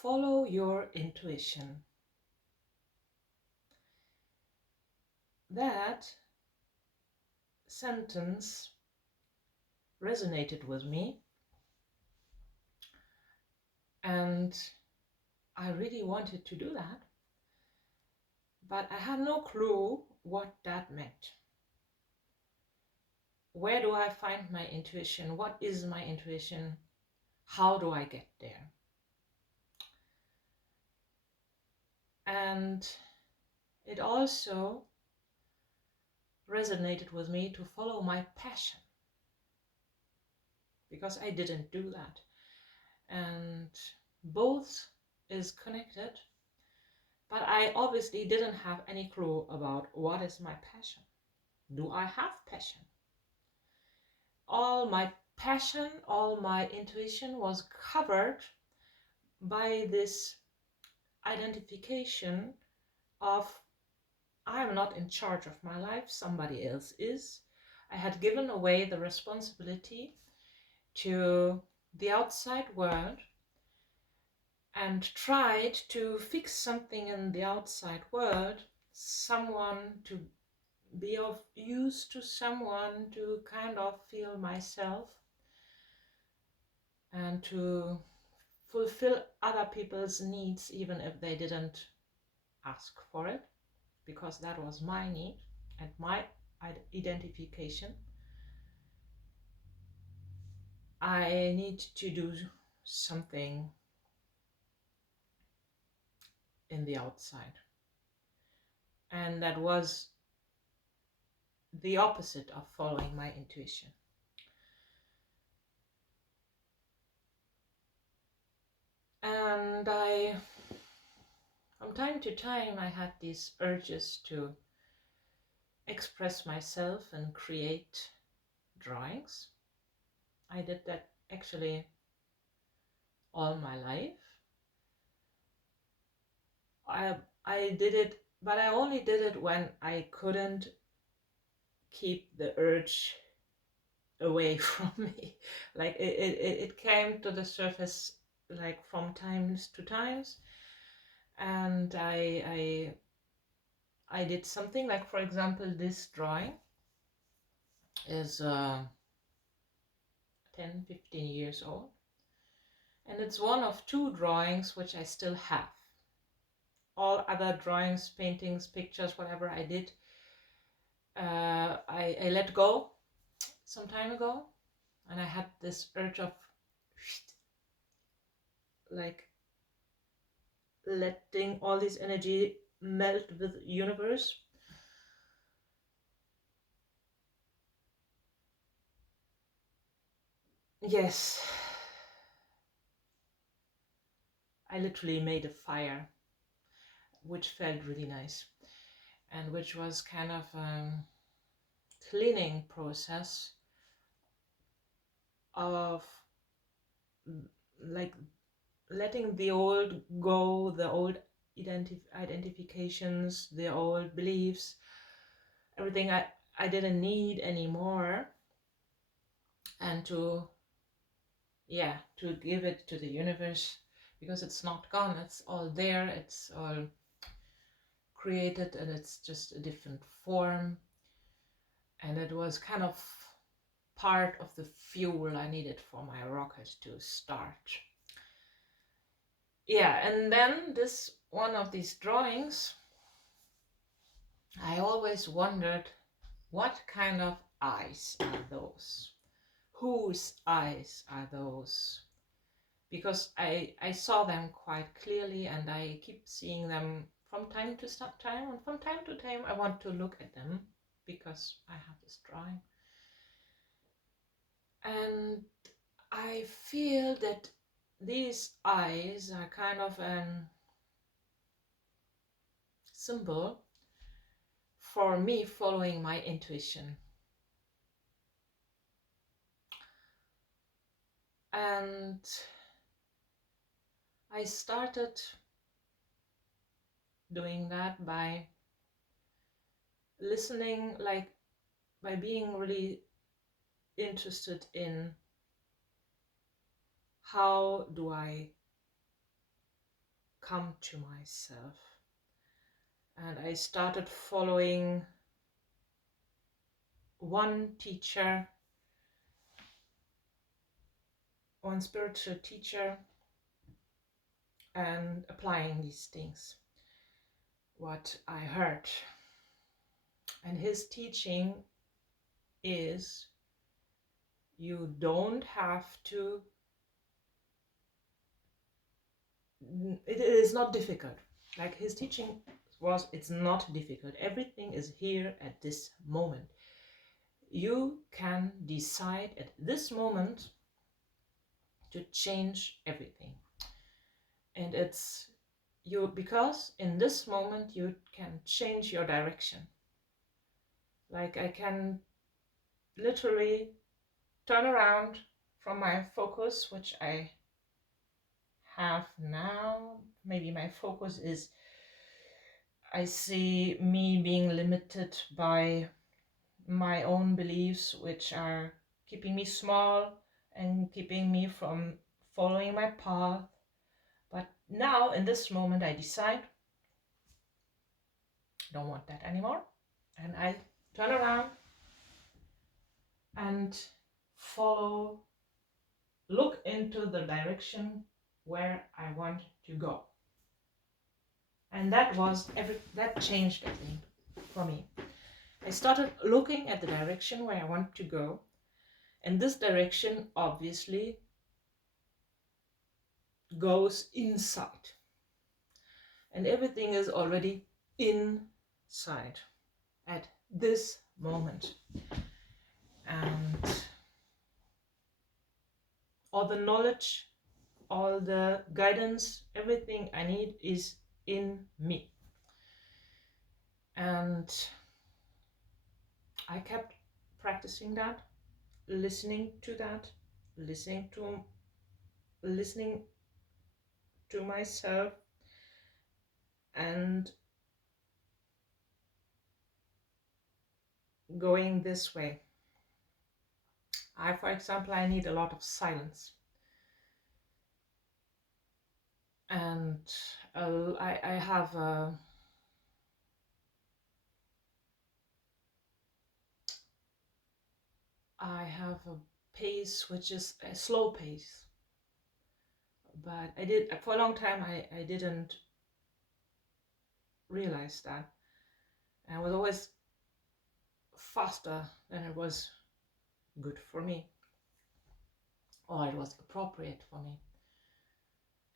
Follow your intuition. That sentence resonated with me, and I really wanted to do that, but I had no clue what that meant. Where do I find my intuition? What is my intuition? How do I get there? And it also resonated with me to follow my passion, because I didn't do that. And both is connected, but I obviously didn't have any clue about what is my passion. Do I have passion? All my passion, all my intuition was covered by this identification of I am not in charge of my life, somebody else is. I had given away the responsibility to the outside world and tried to fix something in the outside world, someone to be of use to someone, to kind of feel myself and to fulfill other people's needs, even if they didn't ask for it, because that was my need and my identification. I need to do something in the outside. And that was the opposite of following my intuition. And from time to time, I had these urges to express myself and create drawings. I did that actually all my life. I did it, but I only did it when I couldn't keep the urge away from me. Like it came to the surface like from times to times, and I did something like, for example, this drawing is 10-15 years old, and it's one of two drawings which I still have. All other drawings, paintings, pictures, whatever I did, I let go some time ago, and I had this urge of like letting all this energy melt with the universe. Yes, I literally made a fire, which felt really nice, and which was kind of a cleaning process of like letting the old go, the old identifications, the old beliefs, everything I didn't need anymore, and to give it to the universe, because it's not gone, it's all there, it's all created, and it's just a different form. And it was kind of part of the fuel I needed for my rocket to start. Yeah, and then this one of these drawings, I always wondered, what kind of eyes are those? Whose eyes are those? Because I saw them quite clearly, and I keep seeing them from time to time, and from time to time I want to look at them because I have this drawing. And I feel that these eyes are kind of a symbol for me following my intuition. And I started doing that by listening, like by being really interested in how do I come to myself. And I started following one teacher, one spiritual teacher, and applying these things, what I heard. And his teaching is you don't have to, it is not difficult. Like his teaching was, it's not difficult. Everything is here at this moment. You can decide at this moment to change everything. And it's you, because in this moment you can change your direction. Like I can literally turn around from my focus, which I have now. Maybe my focus is, I see me being limited by my own beliefs, which are keeping me small and keeping me from following my path. But now in this moment I decide I don't want that anymore, and I turn around and look into the direction where I want to go. And that changed everything for me. I started looking at the direction where I want to go, and this direction obviously goes inside, and everything is already inside at this moment. And all the knowledge, all the guidance, everything I need is in me. And I kept practicing that, listening to myself, and going this way. For example, I need a lot of silence. And I have a pace which is a slow pace. But for a long time I didn't realize that. I was always faster than it was good for me, or it was appropriate for me.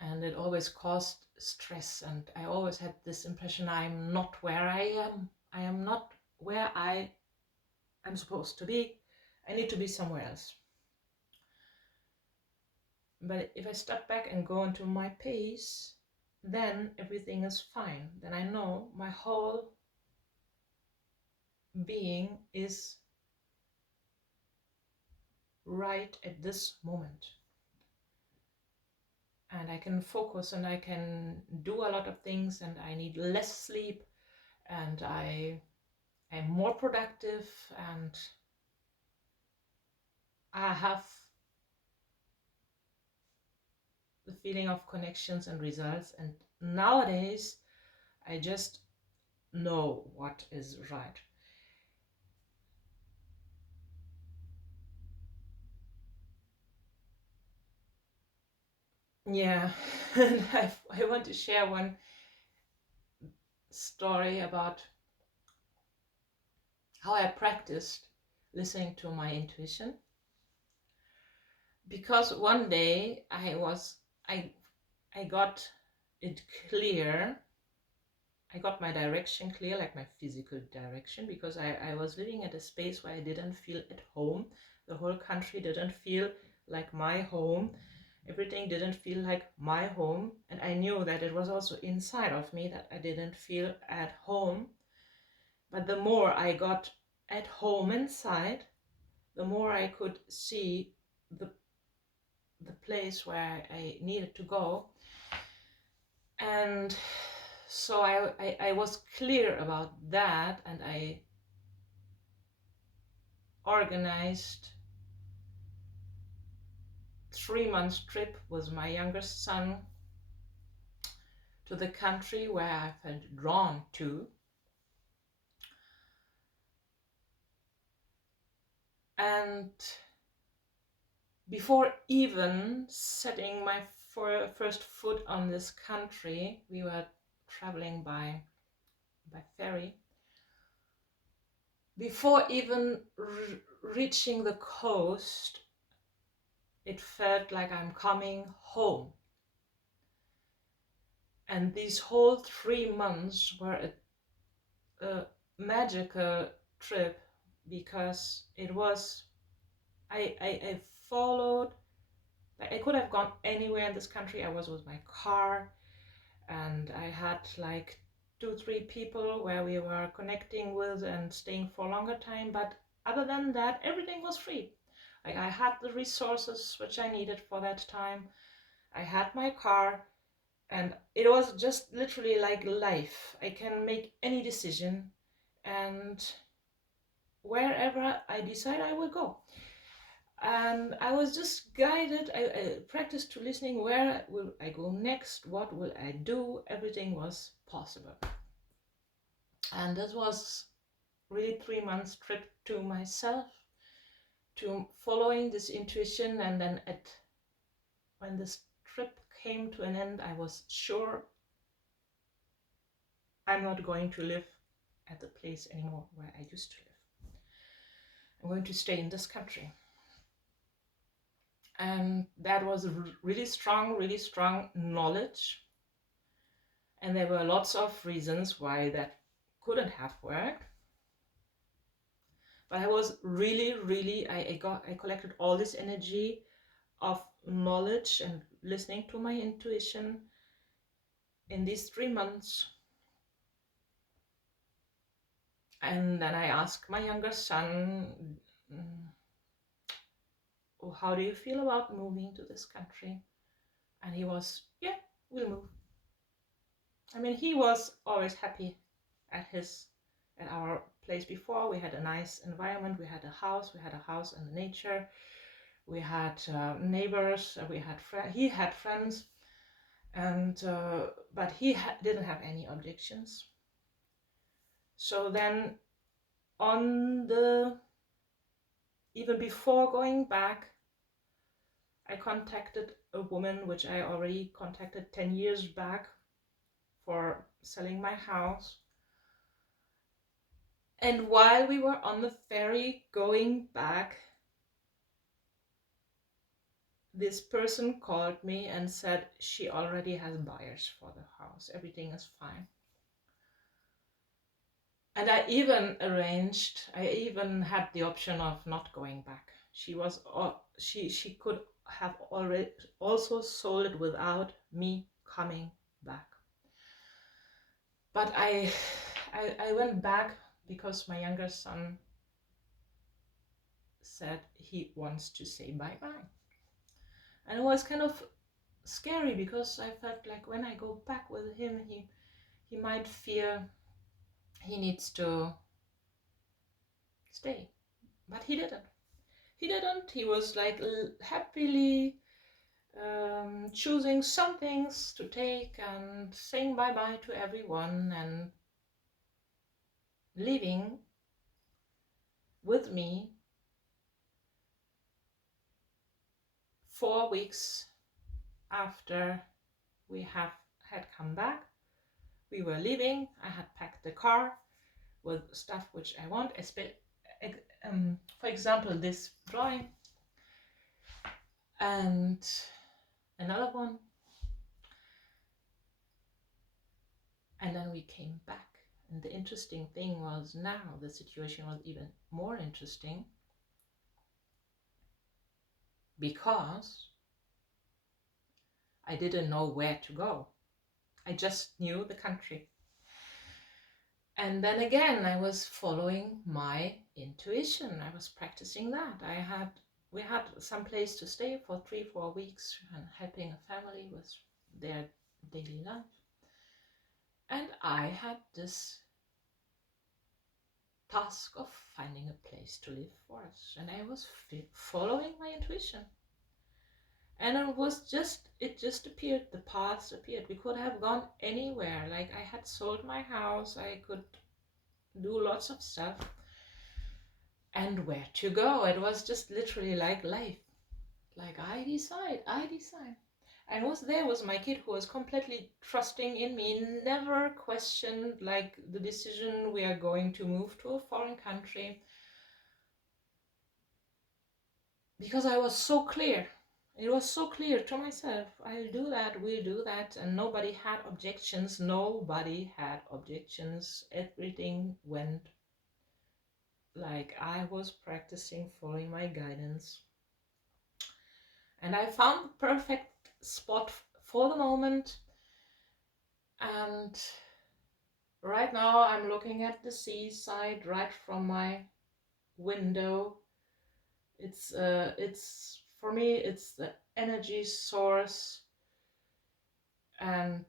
And it always caused stress, and I always had this impression I'm not where I am. I am not where I am supposed to be. I need to be somewhere else. But if I step back and go into my pace, then everything is fine. Then I know my whole being is right at this moment. And I can focus and I can do a lot of things, and I need less sleep, and I am more productive, and I have the feeling of connections and results. And nowadays I just know what is right. Yeah. And I want to share one story about how I practiced listening to my intuition. Because one day I got it clear. I got my direction clear, like my physical direction, because I was living at a space where I didn't feel at home. The whole country didn't feel like my home. Everything didn't feel like my home. And I knew that it was also inside of me that I didn't feel at home. But the more I got at home inside, the more I could see the place where I needed to go. And so I was clear about that, and I organized 3 months trip with my youngest son to the country where I felt drawn to. And before even setting my first foot on this country, we were traveling by ferry. Before even reaching the coast, it felt like I'm coming home. And these whole 3 months were a magical trip, because it was, I followed, I could have gone anywhere in this country. I was with my car, and I had like 2-3 people where we were connecting with and staying for a longer time, but other than that, everything was free. Like, I had the resources which I needed for that time. I had my car, and it was just literally like life. I can make any decision, and wherever I decide, I will go. And I was just guided. I practiced to listening. Where will I go next? What will I do? Everything was possible. And this was really 3 months trip to myself, to following this intuition. And then when this trip came to an end, I was sure I'm not going to live at the place anymore where I used to live. I'm going to stay in this country. And that was really strong knowledge. And there were lots of reasons why that couldn't have worked. But I was really, I collected all this energy of knowledge and listening to my intuition in these 3 months. And then I asked my younger son, oh, how do you feel about moving to this country? And he was, yeah, we'll move. I mean, he was always happy at our place before. We had a nice environment. We had a house in the nature. We had neighbors. We had he had friends, and but he didn't have any objections. So then, even before going back, I contacted a woman which I already contacted 10 years back for selling my house. And while we were on the ferry going back, this person called me and said she already has buyers for the house. Everything is fine. And I even had the option of not going back. She could have already also sold it without me coming back. But I went back because my younger son said he wants to say bye-bye. And it was kind of scary, because I felt like when I go back with him, he might fear he needs to stay. But he didn't. He was like happily choosing some things to take and saying bye-bye to everyone and leaving with me 4 weeks after we had come back. We were leaving. I had packed the car with stuff which I want. For example, this drawing and another one. And then we came back. And the interesting thing was, now the situation was even more interesting, because I didn't know where to go. I just knew the country. And then again, I was following my intuition. I was practicing that. We had some place to stay for 3-4 weeks and helping a family with their daily life. And I had this task of finding a place to live for us. And I was following my intuition. And it just appeared, the paths appeared. We could have gone anywhere. Like, I had sold my house, I could do lots of stuff. And where to go? It was just literally like life. Like, I decide. And was there was my kid, who was completely trusting in me, never questioned like the decision we are going to move to a foreign country, because I was so clear. It was so clear to myself. I'll do that, we'll do that. And nobody had objections. Nobody had objections. Everything went like I was practicing following my guidance. And I found the perfect spot for the moment. And right now I'm looking at the seaside right from my window. It's for me, it's the energy source. And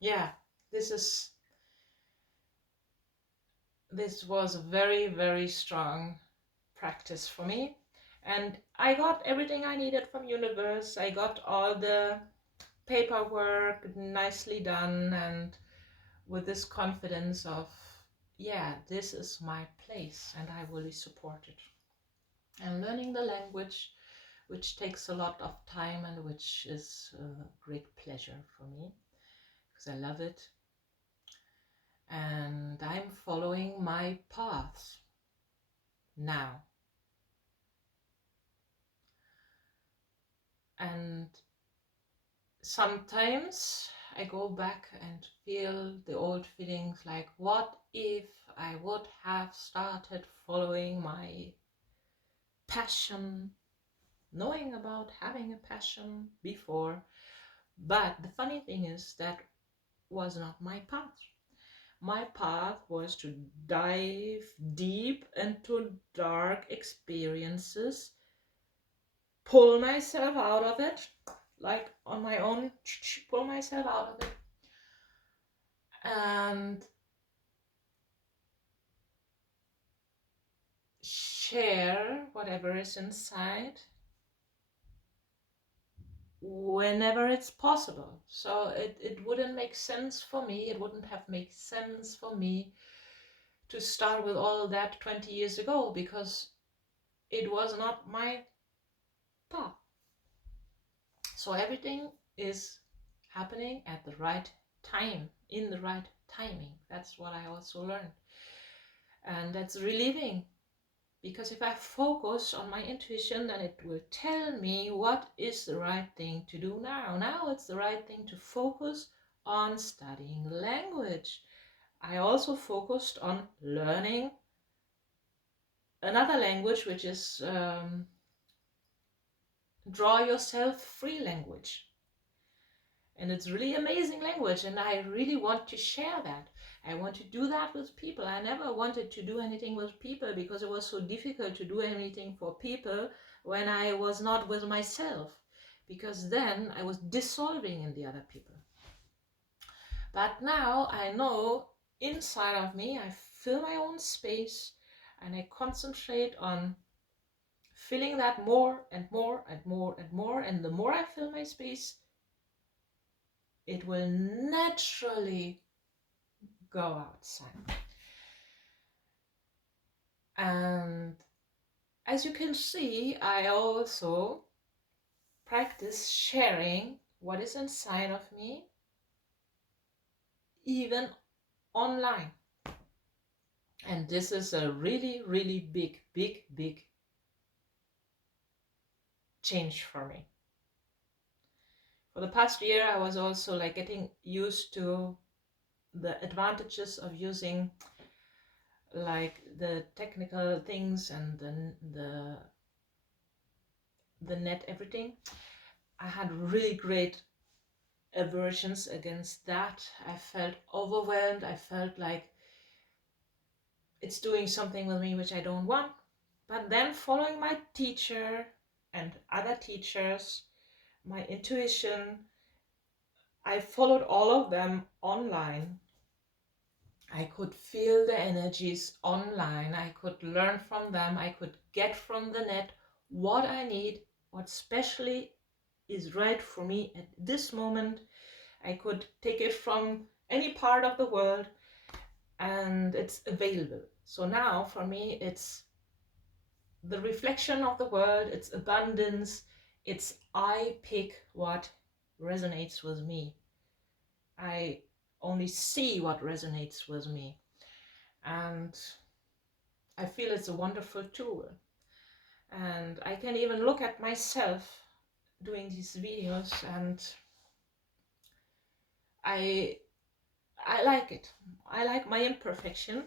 yeah, this was a very, very strong practice for me. And I got everything I needed from universe. I got all the paperwork nicely done, and with this confidence of, yeah, this is my place and I will support it. I'm learning the language, which takes a lot of time and which is a great pleasure for me because I love it. And I'm following my path now. And sometimes I go back and feel the old feelings, like, what if I would have started following my passion, knowing about having a passion before. But the funny thing is, that was not my path. My path was to dive deep into dark experiences, pull myself out of it, like on my own, pull myself out of it, and share whatever is inside whenever it's possible. So it wouldn't make sense for me, it wouldn't have made sense for me to start with all that 20 years ago, because it was not my path. So everything is happening at the right time, in the right timing. That's what I also learned. And that's relieving, because if I focus on my intuition, then it will tell me what is the right thing to do now. Now it's the right thing to focus on studying language. I also focused on learning another language, which is draw yourself free language. And it's really amazing language, and I really want to share that. I want to do that with people. I never wanted to do anything with people because it was so difficult to do anything for people when I was not with myself, because then I was dissolving in the other people. But now I know inside of me, I fill my own space and I concentrate on filling that more and more and more and more. And the more I fill my space, it will naturally go outside. And as you can see, I also practice sharing what is inside of me, even online. And this is a really, really big, big, big change for me. For the past year, I was also like getting used to the advantages of using like the technical things and the net, everything. I had really great aversions against that. I felt overwhelmed. I felt like it's doing something with me which I don't want. But then, following my teacher and other teachers, my intuition, I followed all of them online. I could feel the energies online. I could learn from them. I could get from the net what I need, what specially is right for me at this moment. I could take it from any part of the world and it's available. So now for me, it's the reflection of the world, it's abundance, it's I pick what resonates with me. I only see what resonates with me. And I feel it's a wonderful tool. And I can even look at myself doing these videos, and I I like it. I like my imperfection.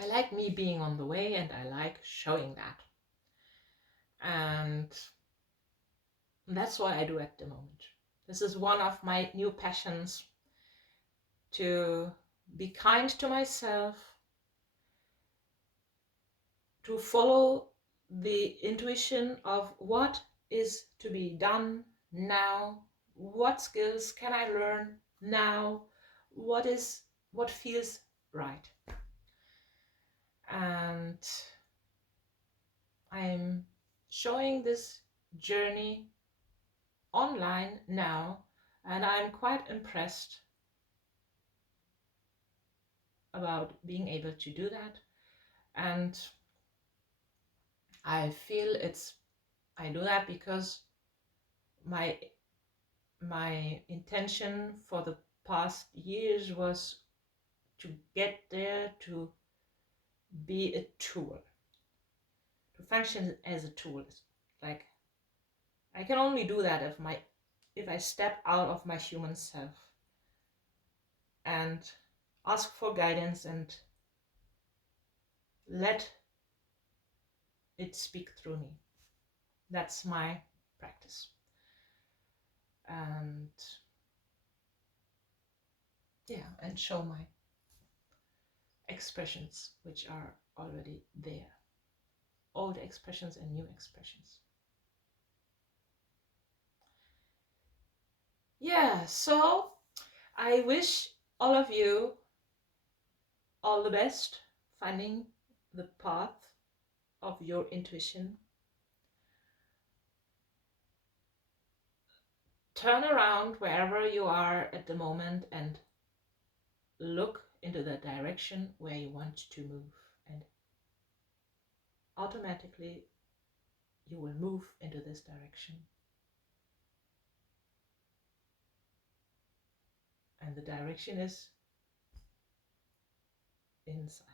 I like me being on the way, and I like showing that. And that's what I do at the moment. This is one of my new passions, to be kind to myself, to follow the intuition of what is to be done now, what skills can I learn now, what feels right. And I'm showing this journey online now, and I'm quite impressed about being able to do that. And I feel I do that because my intention for the past years was to get there, to be a tool, to function as a tool. Like, I can only do that if I step out of my human self and ask for guidance and let it speak through me. That's my practice. And yeah, and show my expressions which are already there. Old expressions and new expressions. Yeah, so I wish all of you all the best finding the path of your intuition. Turn around wherever you are at the moment and look into the direction where you want to move, and automatically you will move into this direction. And the direction is inside.